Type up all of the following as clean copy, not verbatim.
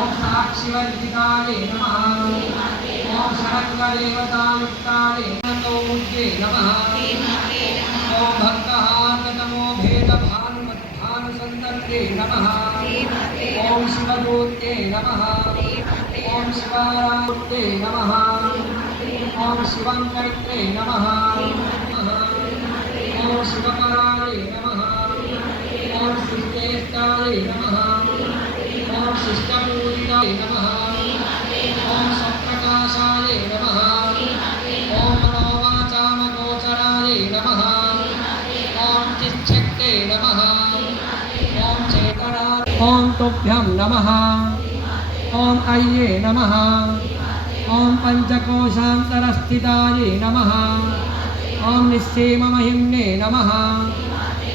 ओम साक्षिवर्जिताय नमः ओम षड्देवतायुक्ताय नमः ओम भक्तहार्ततमो भेदभानुसन्दर्भे नमः ओम शिवदूते नमः ओम शिवाराते नमः ओम शिवंकर्त्रे नमः ओम शिवपराय नमः ओम शिष्टेष्टाय नमः ओम शिष्टपूजिताय नमः ओम सत्प्रकाशाय नमः ओम मनोवाचामगोचराय नमः ओम चिच्छक्ते नमः ओम चेतनाय ओम तुभ्यं नमः ओम अय्ये नमः ओम पंचकोशान्तरस्थिताय नमः ओम निस्सीममहिम्ने नमः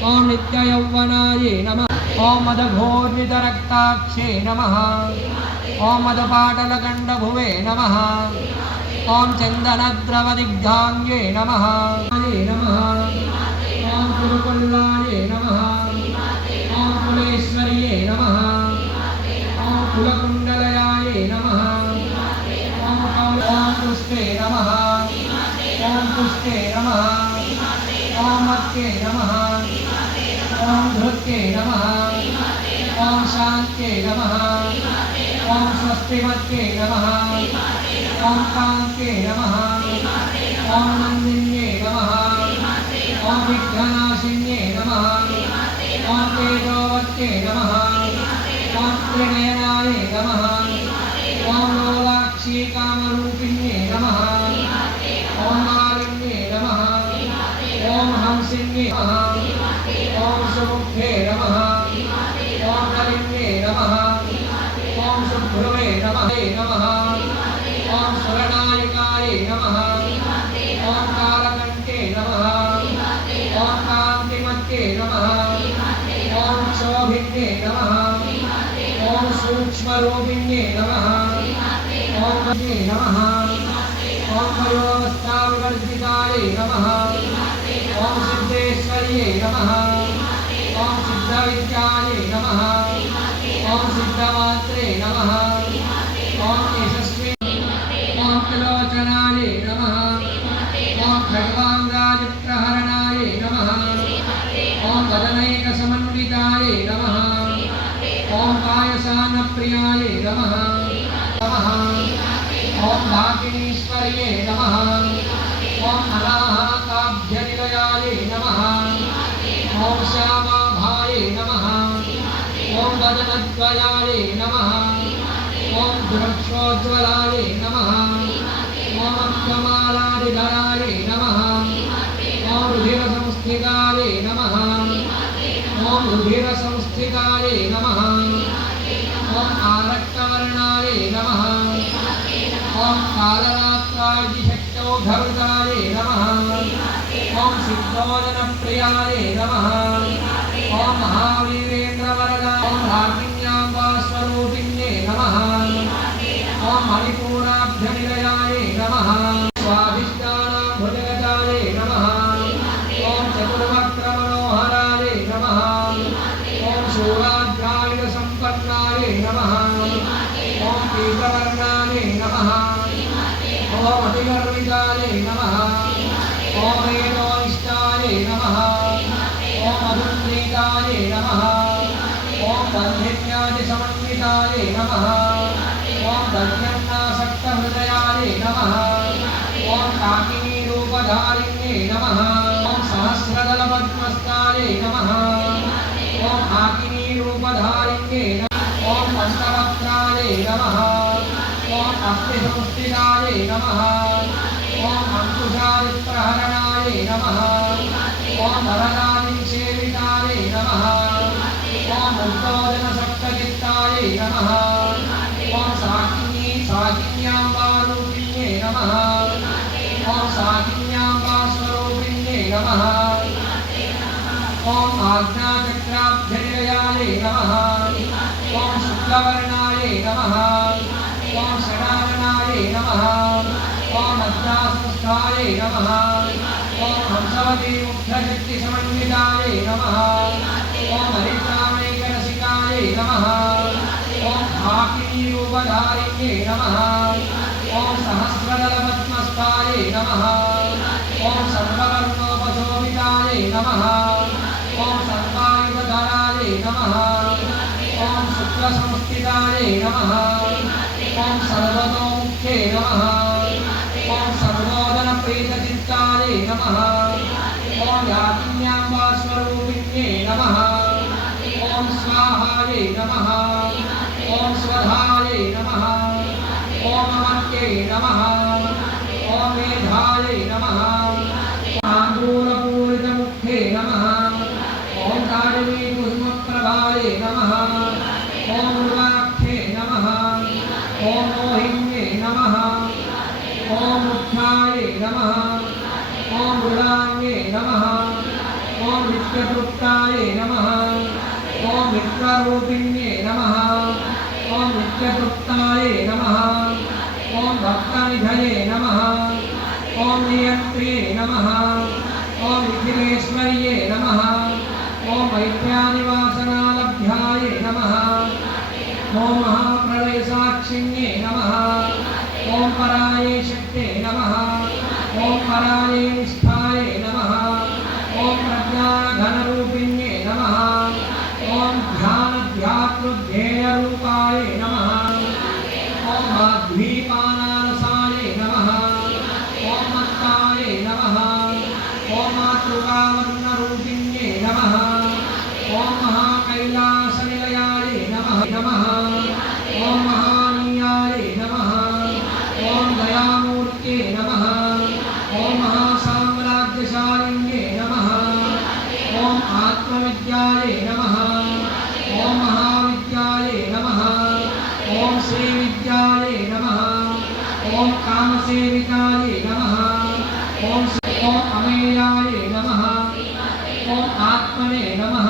ओम नित्ययौवनाय नमः ओम मदघोर्वितरक्ताक्षे नमः ओम मदपाटलगण्डभुवे नमः ओम चन्दनद्रवदिग्धाङ्गे नमः ओम कुलकुल्लाय नमः ओम कुलेश्वर्ये नमः ओम कुलकुण्डलयाय नमः ओम पुष्टे नमः ओम पुष्टे नमः ओम मत्ये नमः ओम धृत्ये नमः ओम शान्त्ये नमः ओम स्वस्तिमत्ये नमः ओम कान्त्ये नमः ओम नन्दिन्ये नमः ओम विघ्ननाशिन्ये नमः ओम तेजोवत्ये नमः ओम त्रिनयनाय नमः ओम लोलाक्षी कामरूपिण्ये नमः ओम मालिन्ये नमः ओम हंसिन्ये नमः ओम सुमुखे नमः ओम नलिन्ये नमः ओम शुभ्रुवे नमः ओम सुरनायकाय नमः ओम कालकण्ठे नमः ओम कान्तिमत्ये नमः ओम क्षोभिन्ये नमः ओम सूक्ष्मरूपिण्ये नमः ओम नमः ओम वयोवस्थाविवर्जिताय नमः ओम सिद्धेश्वर्ये नमः ओम सिद्धविद्याय नमः ओम सिद्धमात्रे नमः ओम यशस्वी ओम त्रिलोचनाय नमः ओम खड्वाङ्गादिप्रहरणाय नमः ओम वदनैकसमन्विताय नमः ओम पायसान्नप्रियाय नमः ओम भागिनीश्वर्ये नमः ओम अनाहताभ्यनिलयाय नमः ओम श्यामाभाय नमः ओम वदनद्वयाय नमः ओम दुरक्षोज्ज्वलाय नमः ओम अक्षमालादिधराय नमः ओम रुधिरसंस्थिताय नमः ओम रुधिरसंस्थिताय नमः ओम आरक्तवर्णाय नमः ओम कालरात्रादिशक्तौघवृताय नमः ओम सिद्धोदनप्रियाय नमः ओम महावीरेन्द्रवरदाय ओम भागिन्याम्बास्वरूपिण्ये नमः ओम मणिपूराभ्यनिलयाय नमः स्वादिष्टानां भुजगताय नमः ओम चतुर्वक्त्रमनोहराय नमः ओम शूलाध्यायुधसम्पन्नाय नमः ओम पीतवर्णाय नमः ओम अतिगर्विताय नमः ओम वेदोनिष्ठाय नमः ओम अधुन्नीताय नमः ओम बन्धिन्यादिसमन्विताय नमः ओम दध्यन्नासक्तहृदयाय नमः ओम काकिनीरूपधारिण्ये नमः ओम सहस्रदलपद्मस्ताय नमः ओम आकिनीरूपधारिण्ये ओम पंचवक्त्राय नमः ओम अस्थिसंस्थिताय नमः ओम अंकुशादिप्रहरणाय नमः ओम वरदादिसेविताय नमः ओम उद्बोधनसप्तचित्ताय नमः ओम साकिन्याम्बारूपिण्ये नमः ओम साकिन्याम्बास्वरूपिण्ये नमः ओम आज्ञाचक्राभ्यनिलयाय नमः ओम शुक्लवर्णाय नमः ओम षडाननाय नमः ओम अध्यासंस्थाय नमः ओम हंसवती मुग्धशक्तिसमन्विताय नमः ओम हरिद्रामैकरसिकाय नमः ओम लक्ष्मीरूपधारिण्ये नमः ॐ सहस्रदलपद्मस्थायै नमः ॐ सर्ववर्णोपशोभितायै नमः ॐ सर्वायुधधरायै नमः ॐ शुक्लसंस्थितायै नमः ॐ सर्वतोमुख्ये नमः ॐ सर्वोदनप्रीतचित्तायै नमः ॐ याज्ञाम्बास्वरूपिण्ये नमः ॐ स्वाहायै नमः ॐ स्वधायै नमः ॐ अमर्त्यै नमः ॐ मेधायै नमः ताम्बूलपूरितमुखे नमः ॐ काडवीकुसुमप्रभायै नमः ॐ मृगाख्ये नमः ॐ मोहिन्ये नमः ॐ मुख्यायै नमः ॐ मृडान्ये नमः ॐ नित्यतृप्तायै नमः ॐ मित्ररूपिण्ये नमः ॐ नित्यतृप्तायै नमः ॐ भक्तनिधये नमः ॐ नियन्त्रे नमः ॐ निखिलेश्वर्ये नमः ॐ वैद्यानिवासनालभ्यायै नमः ॐ महाप्रलयसाक्षिण्ये नमः ॐ पराये शक्ते नमः ॐ पराये निष्ठायै नमः ॐ प्रज्ञानघनरूपिण्ये नमः ॐ ध्यानध्यातृध्येयरूपाय नमः ॐ माध्वीपानारसाय नमः ॐ मत्ताय नमः ॐ मातृकावर्णरूपिण्ये नमः ॐ महाकैलासनिलयाय नमः नमः ॐ महानीयाय नमः ॐ दयामूर्त्ये नमः ॐ महासाम्राज्यशालिन्ये नमः ॐ आत्मविद्याय नमः ॐ महाविद्याय नमः ॐ श्रीविद्याय नमः ॐ कामसेविताय नमः ॐ अमेयाय नमः ॐ आत्मने नमः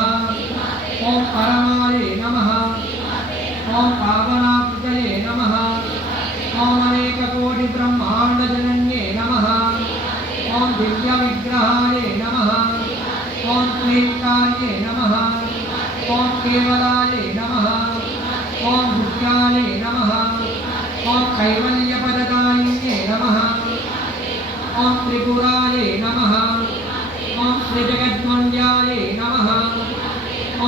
ॐ परमाय नमः ॐ पावनाकृतये नमः ॐ अनेककोटिब्रह्माण्डजनन्ये नमः ॐ दिव्यविग्रहाय नमः ॐ क्लीङ्कार्ये नमः ॐ केवलाय नमः ॐ भुक्याय नमः ॐ कैवल्यपददायिन्ये नमः ॐ त्रिपुराय नमः ॐ त्रिजगद्वन्द्याय नमः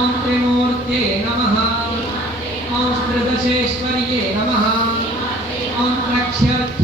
ॐ त्रिमूर्ते नमः ॐ त्रिदशेश्वर्ये नमः ॐ त्रक्षर्ते